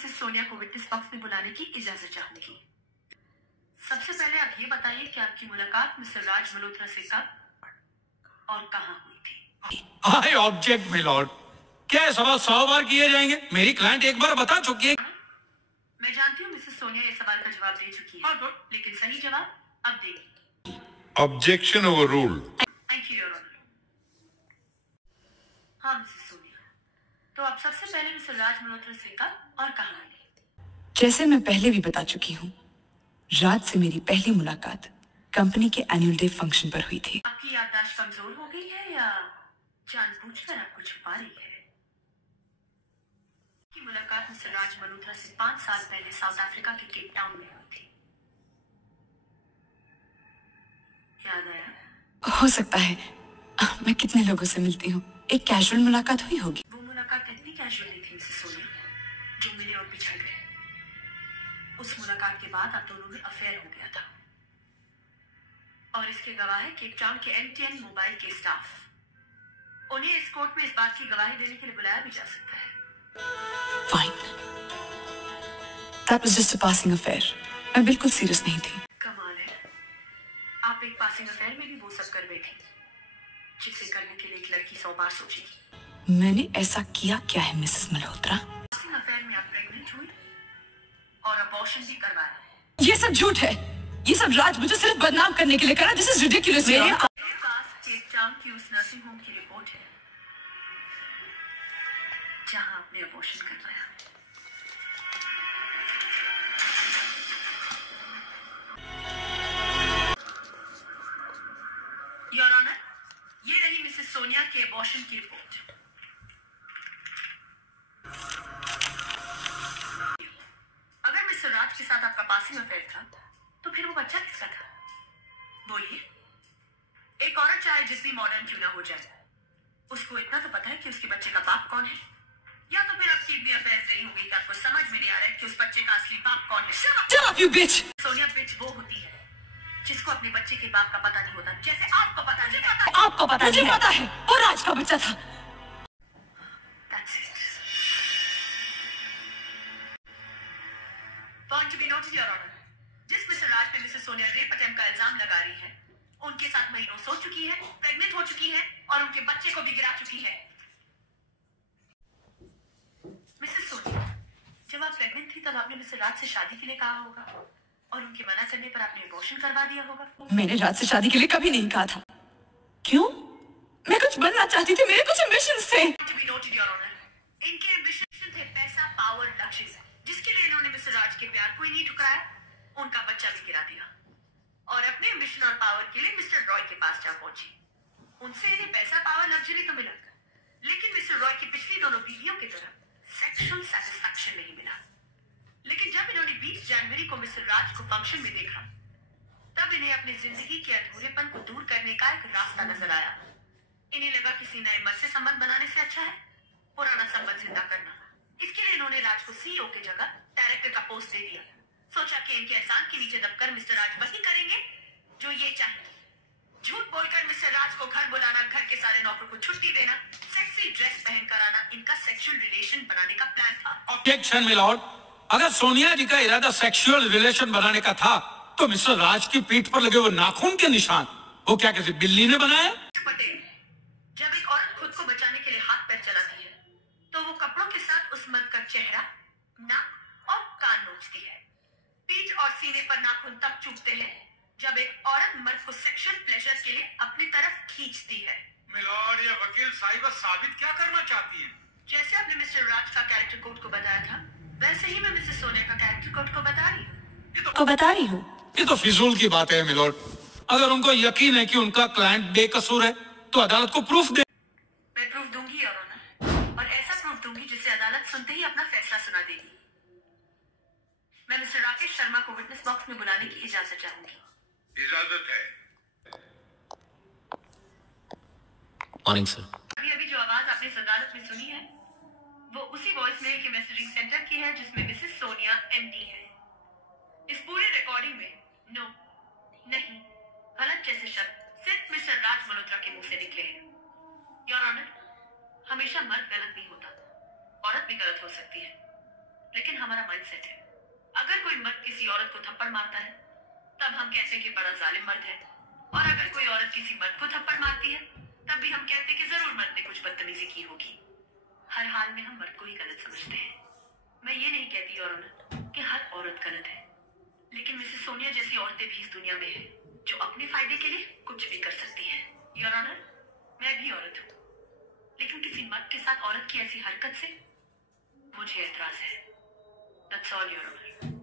Mrs Sonia को witness box में बुलाने की इजाजत चाहूंगी। सबसे पहले आप ये बताइए कि आपकी मुलाकात मिस्टर राज मल्होत्रा से कब और कहां हुई थी? I object my Lord. क्या सवाल 100 बार किए जाएंगे? मेरी क्लाइंट एक बार बता चुकी है। मैं जानती हूँ मिसेस सोनिया इस सवाल का जवाब दे चुकी है, लेकिन सही जवाब अब देगी। Objection overruled. Thank you your honour. हाँ मिसेस सोनिया, तो आप सबसे पहले मिस्टर राज मल्होत्रा से कब और कहां मिले? जैसे मैं पहले भी बता चुकी हूँ, राज से मेरी पहली मुलाकात कंपनी के एनुअल डे फंक्शन पर हुई थी। आपकी याददाश्त कमजोर हो गई है या जानबूझकर आपको छुपा रही है? की मुलाकात मिस्टर राज मल्होत्रा से 5 साल पहले साउथ अफ्रीका के केप टाउन में हुई थी। याद आया? हो सकता है। मैं कितने लोगों से मिलती हूँ, एक कैजुअल मुलाकात हुई होगी। वो मुलाकात इतनी कैजुअल नहीं थी मिसेस सोनिया, जो मिले और पिछड़ गए। उस मुलाकात के बाद आप दोनों में अफेयर हो गया था, और इसके गवाह है केप टाउन के MTN मोबाइल के स्टाफ। उन्हें इस कोर्ट में इस बात की गवाही देने के लिए बुलाया भी जा सकता है। Fine. That was just a passing affair. मैं बिल्कुल सीरियस नहीं थी। कमाल है, आप एक पासिंग अफेयर में भी वो सब कर बैठी, जिसे करने के लिए एक लड़की 100 बार सोचेगी। मैंने ऐसा किया क्या है मिसेस मल्होत्रा? पासिंग अफेयर में आप प्रेग्नेंट हुई और अबॉर्शन भी करवाया। ये सब झूठ है। ये सब राज मुझे सिर्फ बदनाम करने के लिए करा। This is ridiculous. मेरे पास केप टाउन की उस नर्सिंग होम की रिपोर्ट है जहां आपने अबॉर्शन करवाया। योर ऑनर, ये रही मिसेस सोनिया के अबॉर्शन की रिपोर्ट। अगर मिस्टर राज के साथ आपका पासिंग अफेयर था, तो फिर वो बच्चा किसका था? बोलिए। एक औरत चाहे जितनी मॉडर्न क्यों ना हो जाए, उसको इतना तो पता है कि उसके बच्चे का बाप कौन है। या तो फिर आपकी इतनी अफेयर्स रही होगी कि आपको समझ में नहीं आ रहा है कि उस बच्चे का असली बाप कौन है। Shut up, you bitch! Sonia बिच वो होती है जिसको अपने बच्चे के बाप का पता नहीं होता, जैसे आपको पता नहीं है। आपको पता मुझे पता है, वो राज का बच्चा था। That's it. Point to be noted, Your Honor. जिस मिस्टर राज पे मिसेस सोनिया रेप अटेम्प्ट का इल्जाम लगा रही है, उनके साथ महीनों सो चुकी है, प्रेग्नेंट हो चुकी है और उनके बच्चे को भी गिरा चुकी है। मिसेस सोनिया, जब आप प्रेग्नेंट थी तब आपने मिस्टर राज से शादी के लिए कहा होगा, और उनके मना करने पर आपने अबॉर्शन करवा दिया होगा। मैंने राज से शादी के लिए कभी नहीं कहा था। क्यों? मैं कुछ बनना चाहती थी, मेरे कुछ एम्बिशंस थे। To be noted, Your Honor. इनके एम्बिशन थे पैसा, पावर, लक्ष्य, जिसके लिए इन्होंने मिस्टर राज के प्यार को ही नहीं ठुकराया, उनका बच्चा भी गिरा दिया, और अपने एम्बिशन और पावर के लिए मिस्टर रॉय के पास जा पहुंची। उनसे इन्हें पैसा, पावर, लग्जरी तो मिला, लेकिन मिस्टर रॉय की पिछली दोनों बीवियों की तरह सेक्सुअल सैटिस्फैक्शन नहीं मिला। लेकिन जब इन्होंने 20 जनवरी को मिस्टर राज को फंक्शन में देखा, तब इन्हें अपनी जिंदगी के अधूरेपन को दूर करने का एक रास्ता नजर आया। इन्हें लगा किसी नए मर्द से संबंध बनाने से अच्छा है पुराना संबंध जिंदा करना। इसके लिए इन्होंने राज को CEO की जगह डायरेक्टर का पोस्ट दे दिया। सोचा कि इनके एहसान के नीचे दबकर मिस्टर राज वही करेंगे जो ये चाहेंगे। झूठ बोलकर मिस्टर राज को घर बुलाना, घर के सारे नौकर को छुट्टी देना, सेक्सी ड्रेस पहनकर आना, इनका सेक्सुअल रिलेशन बनाने का प्लान था। Objection my Lord. अगर सोनिया जी का इरादा सेक्सुअल रिलेशन बनाने का था, तो मिस्टर राज की पीठ पर लगे हुए नाखून के निशान वो क्या किसी बिल्ली ने बनाया? पटेल, जब एक औरत खुद को बचाने के लिए हाथ पैर चलाती है, तो वो कपड़ों के साथ उस मर्द का चेहरा, नाक और कान नोचती है। पीठ और सीने पर नाखून तब चूकते हैं जब एक औरत मर्द को सेक्सुअल प्लेजर के लिए अपनी तरफ खींचती है। मिलॉर्ड, ये वकील साहिबा साबित क्या करना चाहती है? जैसे आपने मिस्टर राज का कैरेक्टर कोड को बताया था, वैसे ही मैं मिसेस सोनिया का कैरेक्टर कोड को बता रही हूँ। ये तो फिजूल की बात है मिलॉर्ड। अगर उनको यकीन है कि उनका क्लाइंट बेकसूर है, तो अदालत को प्रूफ दे। मैं प्रूफ दूंगी योर ऑनर, और ऐसा प्रूफ दूंगी जिससे अदालत सुनते ही अपना फैसला सुना देगी। मैं मिस्टर राकेश शर्मा को विटनेस बॉक्स में बुलाने की इजाजत चाहूंगी। इजाजत है। Morning sir. अभी जो आवाज आपने इस अदालत में सुनी है, वो उसी वॉइस मेल के मैसेजिंग सेंटर की है जिसमें मिसेस सोनिया MD है। इस पूरे रिकॉर्डिंग में नो, नहीं, गलत जैसे शब्द सिर्फ मिस्टर राज मल्होत्रा के मुंह से निकले हैं। योर ऑनर, हमेशा मर्द गलत नहीं होता, औरत भी गलत हो सकती है। लेकिन हमारा माइंडसेट है, अगर कोई मर्द किसी औरत को थप्पड़ मारता है तब हम कहते हैं कि बड़ा जालिम मर्द है, और अगर कोई औरत किसी मर्द को थप्पड़ मारती है तब भी हम कहते हैं कि जरूर मर्द ने कुछ बदतमीजी की होगी। हर हाल में हम मर्द को ही गलत समझते हैं। मैं ये नहीं कहती योर ऑनर कि हर औरत गलत है, लेकिन मिसेस सोनिया जैसी औरतें भी इस दुनिया में हैं जो अपने फायदे के लिए कुछ भी कर सकती हैं। योर ऑनर, मैं भी औरत हूँ, लेकिन किसी मर्द के साथ औरत की ऐसी हरकत से मुझे एतराज है। That's all your honour.